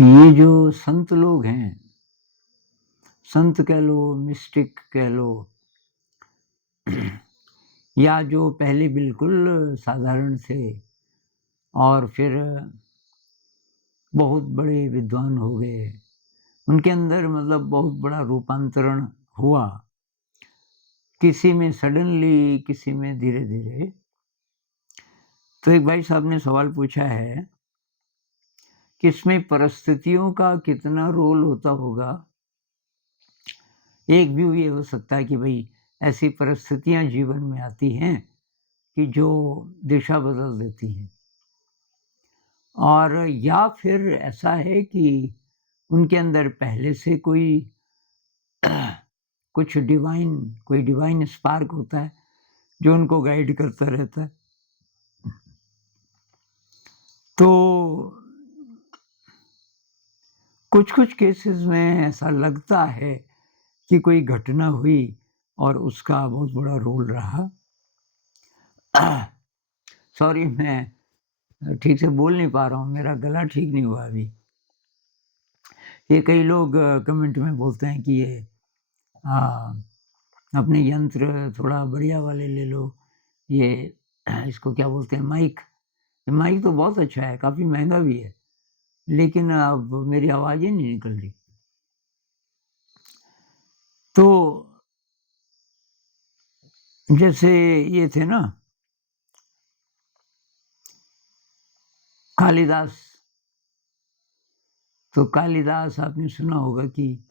ये जो संत लोग हैं, संत कह लो, मिस्टिक कह लो या जो पहले बिल्कुल साधारण थे और फिर बहुत बड़े विद्वान हो गए, उनके अंदर मतलब बहुत बड़ा रूपांतरण हुआ, किसी में सडनली, किसी में धीरे-धीरे। तो एक भाई साहब ने सवाल पूछा है कि इसमें परिस्थितियों का कितना रोल होता होगा? एक व्यू ये हो सकता है कि भई ऐसी परिस्थितियाँ जीवन में आती हैं कि जो दिशा बदल देती हैं। और या फिर ऐसा है कि उनके अंदर पहले से कोई डिवाइन स्पार्क होता है, जो उनको गाइड करता रहता है। तो कुछ-कुछ केसेज़ में ऐसा लगता है कि कोई घटना हुई और उसका बहुत बड़ा रोल रहा। सॉरी मैं ठीक से बोल नहीं पा रहा हूँ, मेरा गला ठीक नहीं हुआ अभी। ये कई लोग कमेंट में बोलते हैं कि ये अपने यंत्र थोड़ा बढ़िया वाले ले लो, ये इसको क्या बोलते हैं माइक। माइक तो बहुत अच्छा है, काफ़ी महँगा भी है, लेकिन अब मेरी आवाज़ ही नहीं निकल रही। तो जैसे ये थे ना कालिदास, तो कालिदास आपने सुना होगा कि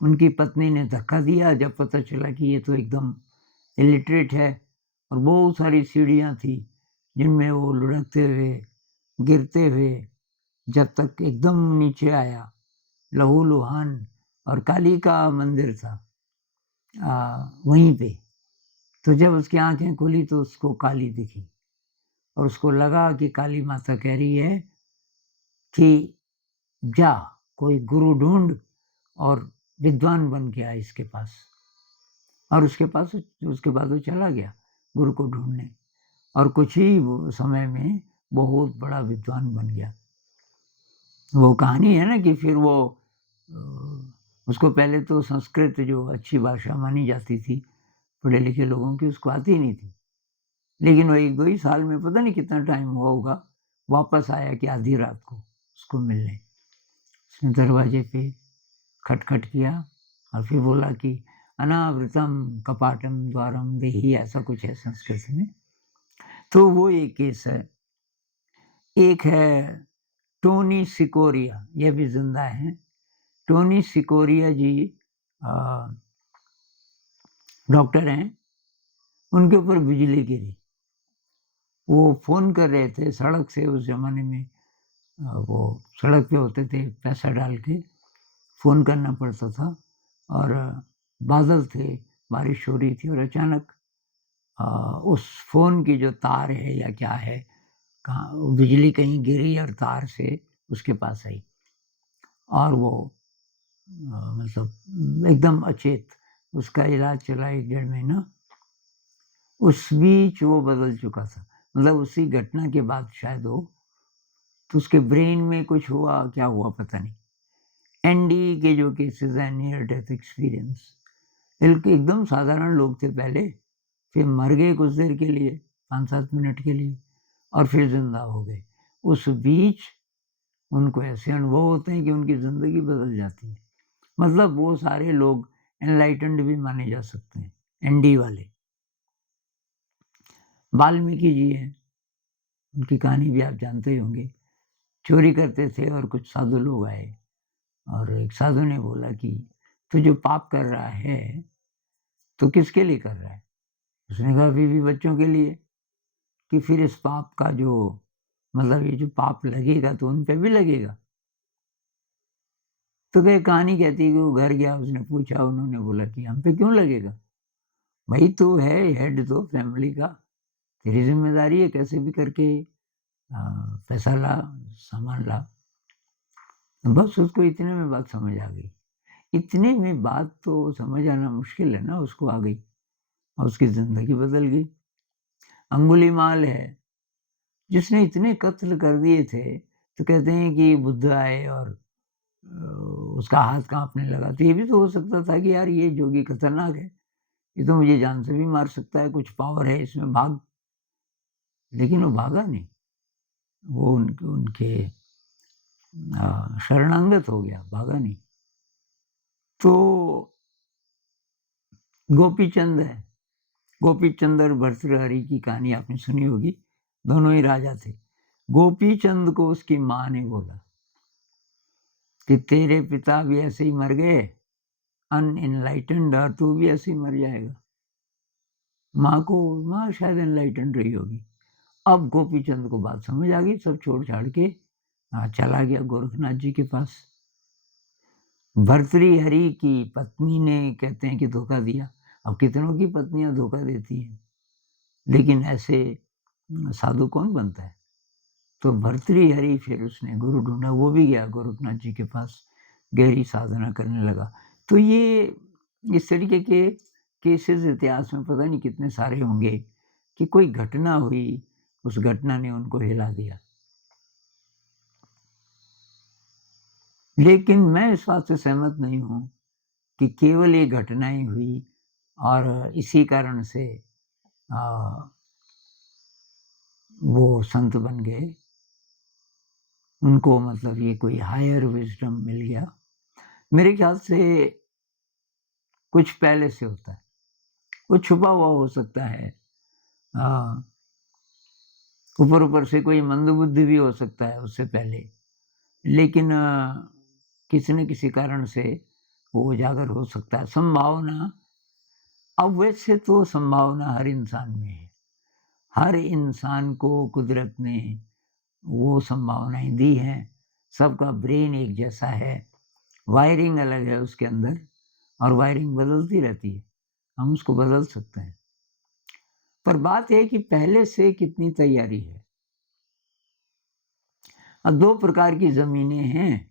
उनकी पत्नी ने धक्का दिया जब पता चला कि ये तो एकदम इलिटरेट है और बहुत सारी सीढ़ियाँ थी, जिनमें वो लुढ़कते हुए, गिरते हुए जब तक एकदम नीचे आया, लहूलुहान और काली का मंदिर था वहीं पे। तो जब उसकी आँखें खुली तो उसको काली दिखी और उसको लगा कि काली माता कह रही है कि जा कोई गुरु ढूँढ और विद्वान बन के आ इसके पास। और उसके बाद वो चला गया गुरु को ढूँढने और कुछ ही वो समय में बहुत बड़ा विद्वान बन गया। वो कहानी है ना कि फिर वो उसको पहले तो संस्कृत जो अच्छी भाषा मानी जाती थी, पढ़े-लिखे लोगों की, उसको आती नहीं थी। लेकिन वो 1-2 ही साल में पता नहीं कितना टाइम हुआ होगा, वापस आया कि आधी रात को उसको मिलने। उसने दरवाजे पे खटखट किया और फिर बोला कि अनावृतम कपाटम द्वारम देहि, ऐसा कुछ है संस्कृत में। तो वो एक केस है। एक है टोनी सिकोरिया, ये भी ज़िंदा हैं। टोनी सिकोरिया जी अ, डॉक्टर हैं, उनके ऊपर बिजली गिरी। वो फ़ोन कर रहे थे सड़क से, उस ज़माने में वो सड़क पे होते थे, पैसा डाल के फ़ोन करना पड़ता था और बादल थे, बारिश हो रही थी और अचानक उस फ़ोन की जो तार है या क्या है, कहाँ बिजली कहीं गिरी और तार से उसके पास आई और वो मतलब एकदम अचेत। उसका इलाज चला 1 डेढ़ महीना। उस बीच वो बदल चुका था। मतलब उसी घटना के बाद शायद वो, तो उसके ब्रेन में कुछ हुआ, क्या हुआ पता नहीं। एनडी के जो केसेज़ हैं, नियर डेथ एक्सपीरियंस, एकदम साधारण लोग थे पहले, फिर मर गए कुछ देर के लिए, 5-7 मिनट के लिए और फिर ज़िंदा हो गए। उस बीच उनको ऐसे अनुभव होते हैं कि उनकी ज़िंदगी बदल जाती है। मतलब वो सारे लोग एनलाइटेंड भी माने जा सकते हैं, एनडी वाले। वाल्मीकि जी हैं, उनकी कहानी भी आप जानते ही होंगे। चोरी करते थे और कुछ साधु लोग आए और एक साधु ने बोला कि तू जो पाप कर रहा है, तो किसके लिए कर रहा है? उसने कहा बीवी बच्चों के लिए। कि फिर इस पाप का जो मतलब ये जो पाप लगेगा तो उन पे भी लगेगा। तो कहे कहानी कहती है कि वो घर गया, उसने पूछा, उन्होंने बोला कि हम पे क्यों लगेगा? भाई तू है हेड तो फैमिली का, तेरी ज़िम्मेदारी है कैसे भी करके पैसा ला, सामान ला। बस उसको इतने में बात समझ आ गई। इतने में बात तो समझ आना मुश्किल है ना, उसको आ गई और उसकी ज़िंदगी बदल गई। अंगुलीमाल है, जिसने इतने कत्ल कर दिए थे, तो कहते हैं कि बुद्ध आए और उसका हाथ काँपने लगा। तो ये भी तो हो सकता था कि यार ये जोगी खतरनाक है, ये तो मुझे जान से भी मार सकता है, कुछ पावर है इसमें, भाग। लेकिन वो भागा नहीं, वो उनके शरणागत हो गया, भागा नहीं। तो गोपीचंद है, गोपीचंद और भर्तृहरि की कहानी आपने सुनी होगी, दोनों ही राजा थे। गोपीचंद को उसकी माँ ने बोला कि तेरे पिता भी ऐसे ही मर गए, अनएनलाइटेंड, और तू भी ऐसे ही मर जाएगा। माँ शायद एनलाइटेंड रही होगी। अब गोपीचंद को बात समझ आ गई, सब छोड़ छाड़ के चला गया गोरखनाथ जी के पास। भर्तृहरि की पत्नी ने कहते हैं कि धोखा दिया। अब कितनों की पत्नियां धोखा देती हैं, लेकिन ऐसे साधु कौन बनता है। तो भर्तृहरि फिर उसने गुरु ढूंढा, वो भी गया गोरखनाथ जी के पास, गहरी साधना करने लगा। तो ये इस तरीके के केसेस इतिहास में पता नहीं कितने सारे होंगे कि कोई घटना हुई, उस घटना ने उनको हिला दिया। लेकिन मैं इस बात से सहमत नहीं हूं कि केवल ये घटनाएं हुई और इसी कारण से वो संत बन गए, उनको मतलब ये कोई हायर विजडम मिल गया। मेरे ख्याल से कुछ पहले से होता है, वो छुपा हुआ हो सकता है, ऊपर ऊपर से कोई मंदबुद्धि भी हो सकता है उससे पहले, लेकिन किसी न किसी कारण से वो उजागर हो सकता है। संभावना, अब वैसे तो संभावना हर इंसान में है, हर इंसान को कुदरत ने वो संभावनाएं दी हैं। सबका ब्रेन एक जैसा है, वायरिंग अलग है उसके अंदर, और वायरिंग बदलती रहती है, हम उसको बदल सकते हैं। पर बात है कि पहले से कितनी तैयारी है। अब दो प्रकार की जमीनें हैं।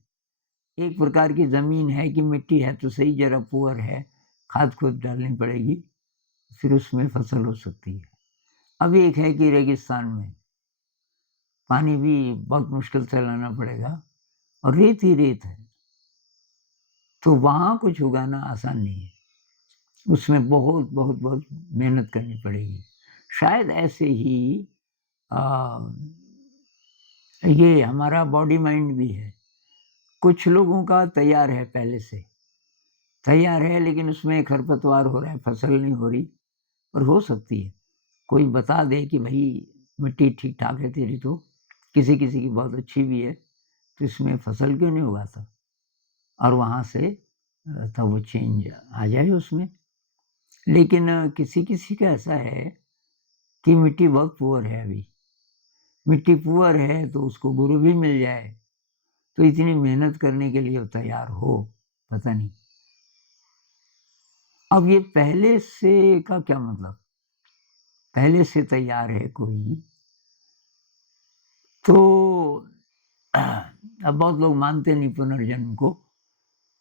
एक प्रकार की जमीन है कि मिट्टी है तो सही, जरा पुअर है, खाद खुद डालनी पड़ेगी, फिर उसमें फसल हो सकती है। अब एक है कि रेगिस्तान में पानी भी बहुत मुश्किल से लाना पड़ेगा और रेत ही रेत है, तो वहां कुछ उगाना आसान नहीं है, उसमें बहुत बहुत बहुत मेहनत करनी पड़ेगी। शायद ऐसे ही ये हमारा बॉडी माइंड भी है। कुछ लोगों का तैयार है, पहले से तैयार है, लेकिन उसमें खरपतवार हो रहा है, फसल नहीं हो रही। और हो सकती है कोई बता दे कि भाई मिट्टी ठीक ठाक है तेरी, तो किसी किसी की बहुत अच्छी भी है, तो इसमें फसल क्यों नहीं उगाता, और वहाँ से तब वो चेंज आ जाए उसमें। लेकिन किसी किसी का ऐसा है कि मिट्टी बहुत पुअर है, अभी मिट्टी पुअर है, तो उसको गुरु भी मिल जाए तो इतनी मेहनत करने के लिए तैयार हो, पता नहीं। अब ये पहले से का क्या मतलब, पहले से तैयार है कोई, तो अब बहुत लोग मानते नहीं पुनर्जन्म को,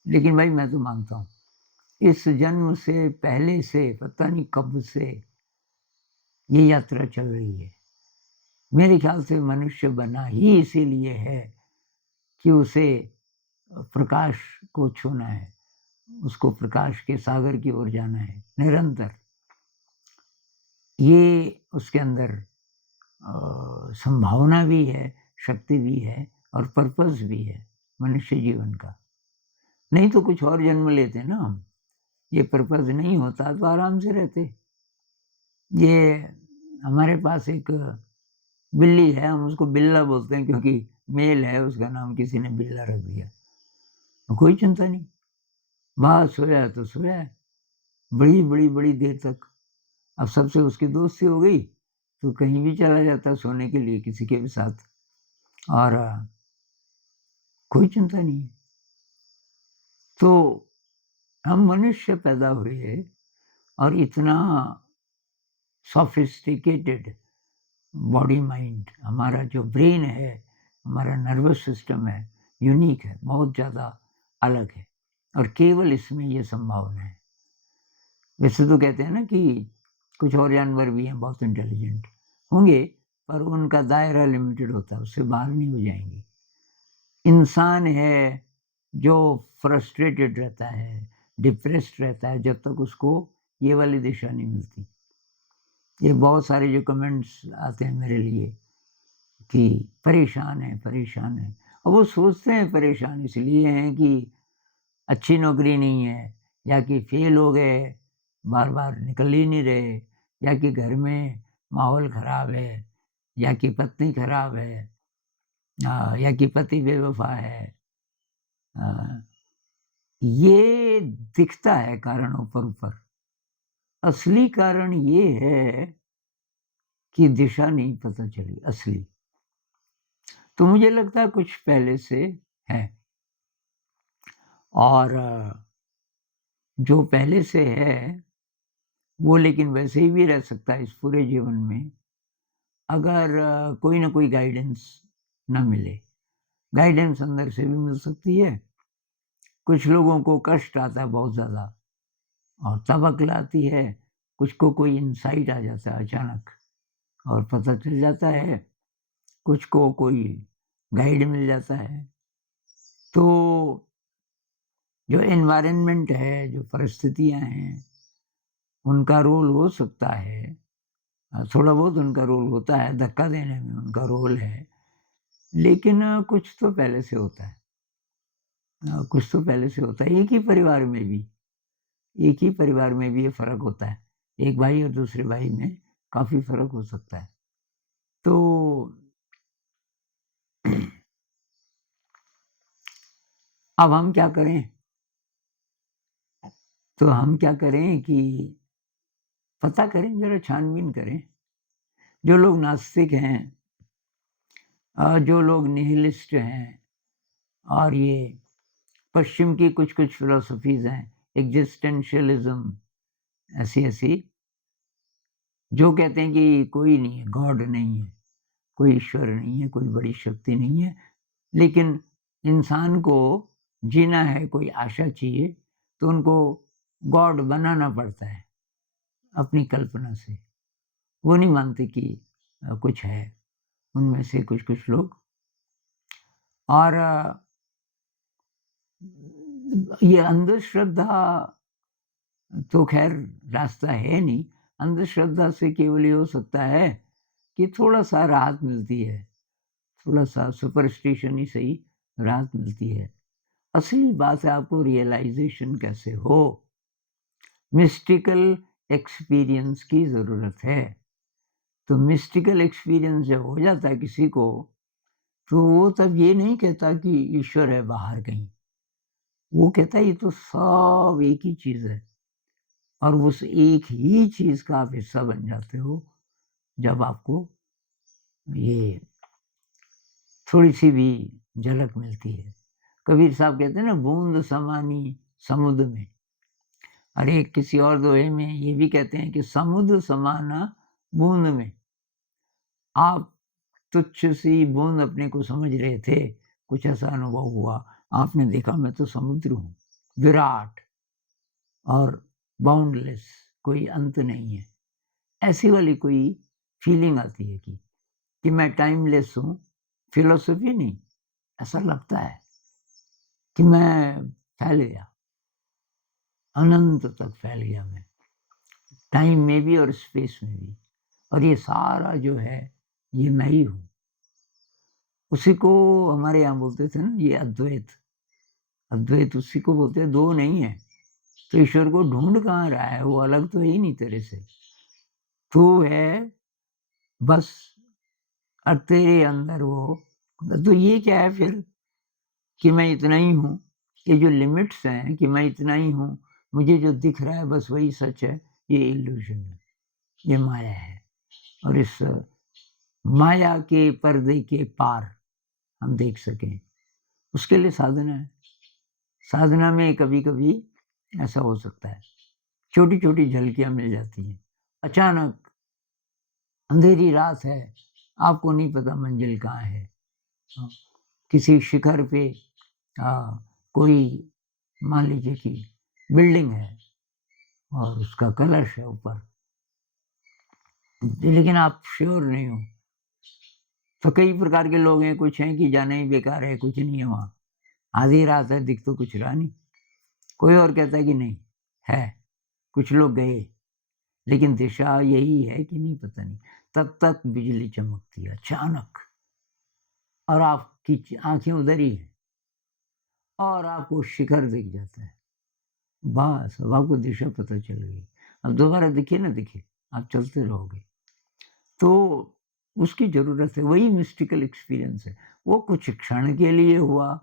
लेकिन भाई मैं तो मानता हूँ। इस जन्म से पहले से पता नहीं कब से ये यात्रा चल रही है। मेरे ख्याल से मनुष्य बना ही इसीलिए है कि उसे प्रकाश को छूना है, उसको प्रकाश के सागर की ओर जाना है निरंतर। ये उसके अंदर संभावना भी है, शक्ति भी है, और पर्पस भी है मनुष्य जीवन का। नहीं तो कुछ और जन्म लेते ना हम, ये पर्पस नहीं होता तो आराम से रहते। ये हमारे पास एक बिल्ली है, हम उसको बिल्ला बोलते हैं क्योंकि मेल है, उसका नाम किसी ने बिल्ला रख दिया, तो कोई चिंता नहीं, बस सोया तो सोया बड़ी बड़ी बड़ी देर तक। अब सबसे उसकी दोस्ती हो गई तो कहीं भी चला जाता सोने के लिए किसी के भी साथ, और कोई चिंता नहीं है। तो हम मनुष्य पैदा हुए और इतना सोफिस्टिकेटेड बॉडी माइंड, हमारा जो ब्रेन है, हमारा नर्वस सिस्टम है, यूनिक है, बहुत ज़्यादा अलग है, और केवल इसमें ये संभावना है। वैसे तो कहते हैं ना कि कुछ और जानवर भी हैं बहुत इंटेलिजेंट होंगे, पर उनका दायरा लिमिटेड होता है, उससे बाहर नहीं हो जाएंगे। इंसान है जो फ्रस्ट्रेटेड रहता है, डिप्रेस्ड रहता है, जब तक उसको ये वाली दिशा नहीं मिलती। ये बहुत सारे जो कमेंट्स आते हैं मेरे लिए कि परेशान है, परेशान है। और वो सोचते हैं परेशान इसलिए हैं कि अच्छी नौकरी नहीं है, या कि फेल हो गए, बार-बार निकल ही नहीं रहे, या कि घर में माहौल खराब है, या कि पत्नी खराब है, या कि पति बेवफ़ा है। अ, ये दिखता है कारण ऊपर-ऊपर। असली कारण ये है कि दिशा नहीं पता चली असली। तो मुझे लगता है कुछ पहले से है, और जो पहले से है वो लेकिन वैसे ही भी रह सकता है इस पूरे जीवन में, अगर कोई ना कोई गाइडेंस ना मिले। गाइडेंस अंदर से भी मिल सकती है। कुछ लोगों को कष्ट आता है बहुत ज़्यादा और तब अक्ल आती है, कुछ को कोई इनसाइट आ जाता है अचानक और पता चल जाता है, कुछ को कोई गाइड मिल जाता है। तो जो एनवायरनमेंट है, जो परिस्थितियाँ हैं, उनका रोल हो सकता है। थोड़ा बहुत उनका रोल होता है, धक्का देने में उनका रोल है, लेकिन कुछ तो पहले से होता है। कुछ तो पहले से होता है, एक ही परिवार में भी ये फ़र्क होता है। एक भाई और दूसरे भाई में काफ़ी फ़र्क हो सकता है। तो अब हम क्या करें? तो हम क्या करें कि पता करें, ज़रा छानबीन करें। जो लोग नास्तिक हैं, जो लोग निहिलिस्ट हैं, और ये पश्चिम की कुछ-कुछ फ़िलॉसफ़ीज़ हैं, एक्जिस्टेंशियलिज़्म, ऐसी-ऐसी, जो कहते हैं कि कोई नहीं है, गॉड नहीं है, कोई ईश्वर नहीं है, कोई बड़ी शक्ति नहीं है, लेकिन इंसान को जीना है, कोई आशा चाहिए, तो उनको गॉड बनाना पड़ता है अपनी कल्पना से। वो नहीं मानते कि कुछ है, उनमें से कुछ-कुछ लोग। और ये अंधश्रद्धा तो ख़ैर रास्ता है नहीं। अंधश्रद्धा से केवल ये हो सकता है कि थोड़ा-सा राहत मिलती है, थोड़ा-सा सुपरस्टिशन ही सही, राहत मिलती है। असली बात है आपको रियलाइज़ेशन कैसे हो, मिस्टिकल एक्सपीरियंस की ज़रूरत है। तो मिस्टिकल एक्सपीरियंस जब हो जाता है किसी को, तो वो तब ये नहीं कहता कि ईश्वर है बाहर कहीं, वो कहता है ये तो सब एक ही चीज़ है, और उस एक ही चीज़ का आप हिस्सा बन जाते हो, जब आपको ये थोड़ी-सी भी झलक मिलती है। कबीर साहब कहते हैं ना, बूँद समानी समुद्र में। अरे किसी और दोहे में ये भी कहते हैं कि समुद्र समाना बूँद में। आप तुच्छ सी बूँद अपने को समझ रहे थे, कुछ ऐसा अनुभव हुआ, आपने देखा मैं तो समुद्र हूँ, विराट और बाउंडलेस, कोई अंत नहीं है। ऐसी वाली कोई फीलिंग आती है कि मैं टाइमलेस हूँ, फिलॉसफी नहीं, ऐसा लगता है कि मैं फैल गया, अनंत तक फैल गया मैं, टाइम में भी और स्पेस में भी, और ये सारा जो है, ये मैं ही हूँ। उसी को हमारे यहाँ बोलते थे ना, ये अद्वैत, अद्वैत उसी को बोलते हैं, 2 नहीं है। तो ईश्वर को ढूँढ कहाँ रहा है, वो अलग तो है ही नहीं तेरे से। तू है बस, और तेरे अंदर वो, तो ये क्या है फिर कि मैं इतना ही हूँ, ये जो लिमिट्स हैं कि मैं इतना ही हूँ, मुझे जो दिख रहा है बस वही सच है, ये इल्यूज़न है, ये माया है। और इस माया के पर्दे के पार हम देख सकें, उसके लिए साधना है। साधना में कभी-कभी ऐसा हो सकता है, छोटी-छोटी झलकियाँ मिल जाती हैं। अचानक अंधेरी रात है, आपको नहीं पता मंज़िल कहाँ है। हाँ, किसी शिखर पे कोई मान लीजिए कि बिल्डिंग है और उसका कलश है ऊपर, लेकिन आप श्योर नहीं हो। तो कई प्रकार के लोग हैं, कुछ हैं कि जाना ही बेकार है, कुछ नहीं है वहाँ। आधी रात है, दिख तो कुछ रहा नहीं। कोई और कहता है कि नहीं है, कुछ लोग गए, लेकिन दिशा यही है कि नहीं पता नहीं। तब तक बिजली चमकती है अचानक, और आपकी आंखें उधर ही है, और आपको शिखर दिख जाता है। बस अब आपको दिशा पता चल गई। अब दोबारा दिखे ना दिखे, आप चलते रहोगे। तो उसकी ज़रूरत है, वही मिस्टिकल एक्सपीरियंस है। वो कुछ क्षण के लिए हुआ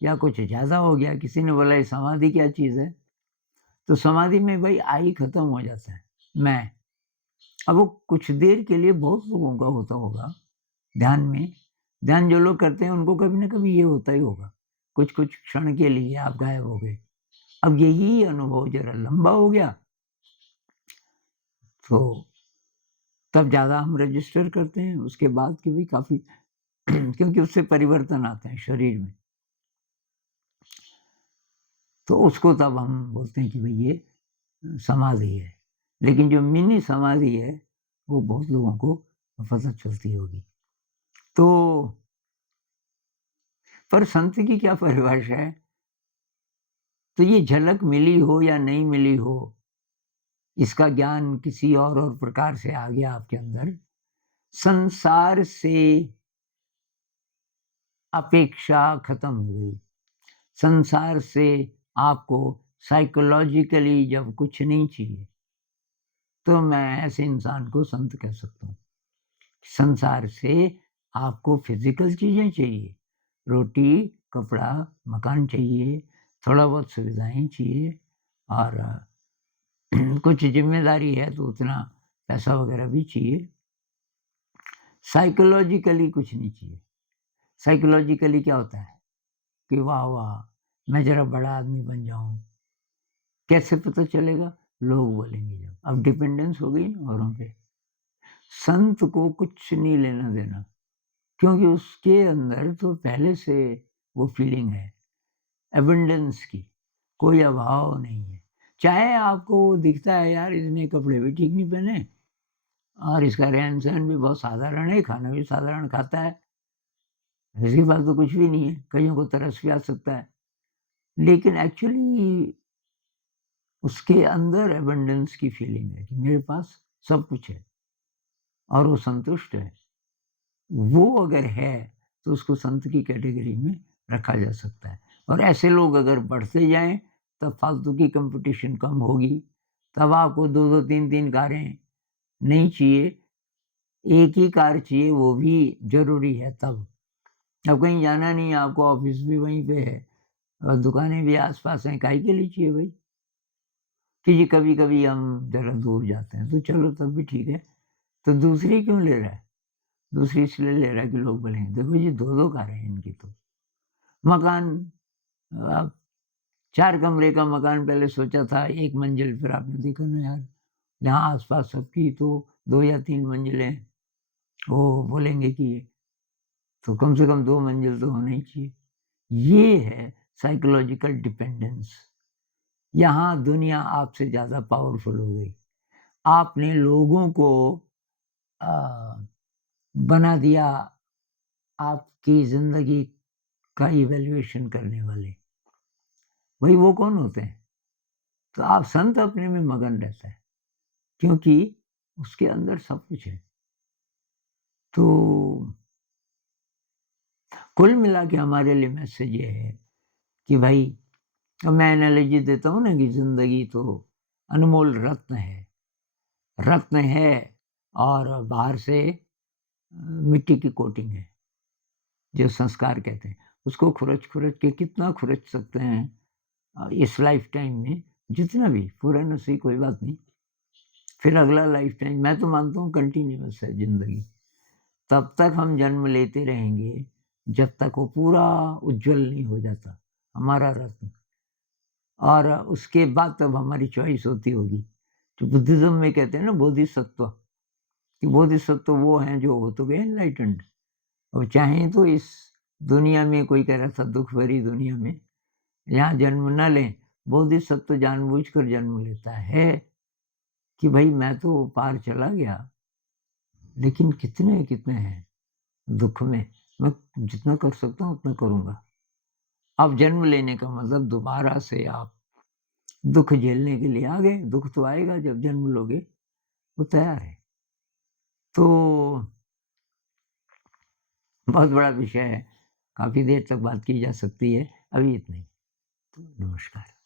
या कुछ ज़्यादा हो गया, किसी ने बोला ये समाधि क्या चीज़ है? तो समाधि में भाई आई खत्म हो जाता है, मैं। अब वो कुछ देर के लिए बहुत लोगों का होता होगा ध्यान में। ध्यान जो लोग करते हैं उनको कभी न कभी ये होता ही होगा। कुछ-कुछ क्षण के लिए आप गायब हो गए। अब यही अनुभव ज़रा लंबा हो गया, तो तब ज़्यादा हम रजिस्टर करते हैं, उसके बाद की भी काफ़ी क्योंकि उससे परिवर्तन आते हैं शरीर में। तो उसको तब हम बोलते हैं कि भई ये समाधि है। लेकिन जो मिनी समाधि है, वो बहुत लोगों को पता चलती होगी। तो पर संत की क्या परिभाषा है? तो ये झलक मिली हो या नहीं मिली हो, इसका ज्ञान किसी और प्रकार से आ गया आपके अंदर, संसार से अपेक्षा खत्म हो गई। संसार से आपको साइकोलॉजिकली जब कुछ नहीं चाहिए, तो मैं ऐसे इंसान को संत कह सकता हूँ। संसार से आपको फिज़िकल चीज़ें चाहिए, रोटी, कपड़ा, मकान चाहिए, थोड़ा बहुत सुविधाएँ चाहिए, और कुछ ज़िम्मेदारी है तो उतना पैसा वग़ैरह भी चाहिए। साइकोलॉजिकली कुछ नहीं चाहिए। साइकोलॉजिकली क्या होता है कि वाह, वाह! मैं ज़रा बड़ा आदमी बन जाऊँ। कैसे पता चलेगा? लोग बोलेंगे जब। अब डिपेंडेंस हो गई ना औरों पे। संत को कुछ नहीं लेना-देना, क्योंकि उसके अंदर तो पहले से वो फीलिंग है अबंडेंस की, कोई अभाव नहीं है। चाहे आपको वो दिखता है यार इसने कपड़े भी ठीक नहीं पहने और इसका रहन-सहन भी बहुत साधारण है, खाना भी साधारण खाता है, इसके पास तो कुछ भी नहीं है, कईयों को तरस भी आ सकता है। लेकिन एक्चुअली उसके अंदर अबंडेंस की फीलिंग है कि मेरे पास सब कुछ है और वो संतुष्ट है। वो अगर है, तो उसको संत की कैटेगरी में रखा जा सकता है। और ऐसे लोग अगर बढ़ते जाएँ, तब फालतू की कॉम्पिटिशन कम होगी। तब आपको 2-2 3-3 कारें नहीं चाहिए, एक ही कार चाहिए, वो भी ज़रूरी है तब। अब कहीं जाना नहीं है, आपको ऑफ़िस भी वहीं पे है और दुकानें भी आस-पास हैं, काहे के लिए चाहिए भई? कि जी कभी-कभी हम ज़रा दूर जाते हैं, तो चलो तब भी ठीक है। तो दूसरी क्यों ले रहा है? दूसरी इसलिए ले रहा है कि लोग बोलेंगे, देखो जी 2-2 कारें हैं इनकी तो। मकान, आप 4 कमरे का मकान पहले सोचा था 1 मंजिल, फिर आपने देखा ना यार, यहाँ आस-पास सबकी तो 2 या 3 मंजिलें, वो बोलेंगे कि तो कम से कम 2 मंजिल तो होना ही चाहिए। ये है साइकोलॉजिकल डिपेंडेंस। यहाँ दुनिया आपसे ज़्यादा पावरफुल हो गई। आपने लोगों को अ, बना दिया आपकी ज़िंदगी का इवैल्यूएशन करने वाले। भई वो कौन होते हैं? तो आप संत अपने में मगन रहता है, क्योंकि उसके अंदर सब कुछ है। तो कुल मिला के हमारे लिए मैसेज ये है कि भाई, अब मैं एनालॉजी देता हूँ ना कि ज़िंदगी तो अनमोल रत्न है। रत्न है और बाहर से मिट्टी की कोटिंग है, जो संस्कार कहते हैं। उसको खुरच-खुरच के कितना खुरच सकते हैं इस लाइफ़ टाइम में, जितना भी, पूरा ना सही कोई बात नहीं। फिर अगला लाइफ़ टाइम मैं तो मानता हूँ कंटीन्यूअस है ज़िंदगी। तब तक हम जन्म लेते रहेंगे, जब तक वो पूरा उज्ज्वल नहीं हो जाता, हमारा रत्न। और उसके बाद तब हमारी चॉइस होती होगी। जो बुद्धिज़्म में कहते हैं ना बोधिसत्व, कि बोधिसत्व वो हैं जो हो तो गए एनलाइटेंड। और चाहें तो इस दुनिया में, कोई कह रहा था दुःख भरी दुनिया में, यहाँ जन्म ना लें। बोधिसत्व जानबूझकर जन्म लेता है कि भई मैं तो पार चला गया, लेकिन कितने-कितने हैं दुःख में, मैं जितना कर सकता हूँ उतना करूँगा। अब जन्म लेने का मतलब दोबारा से आप दुःख झेलने के लिए आ गए, दुःख तो आएगा जब जन्म लोगे, वो तैयार है। तो बहुत बड़ा विषय है, काफ़ी देर तक बात की जा सकती है, अभी इतना ही। तो नमस्कार।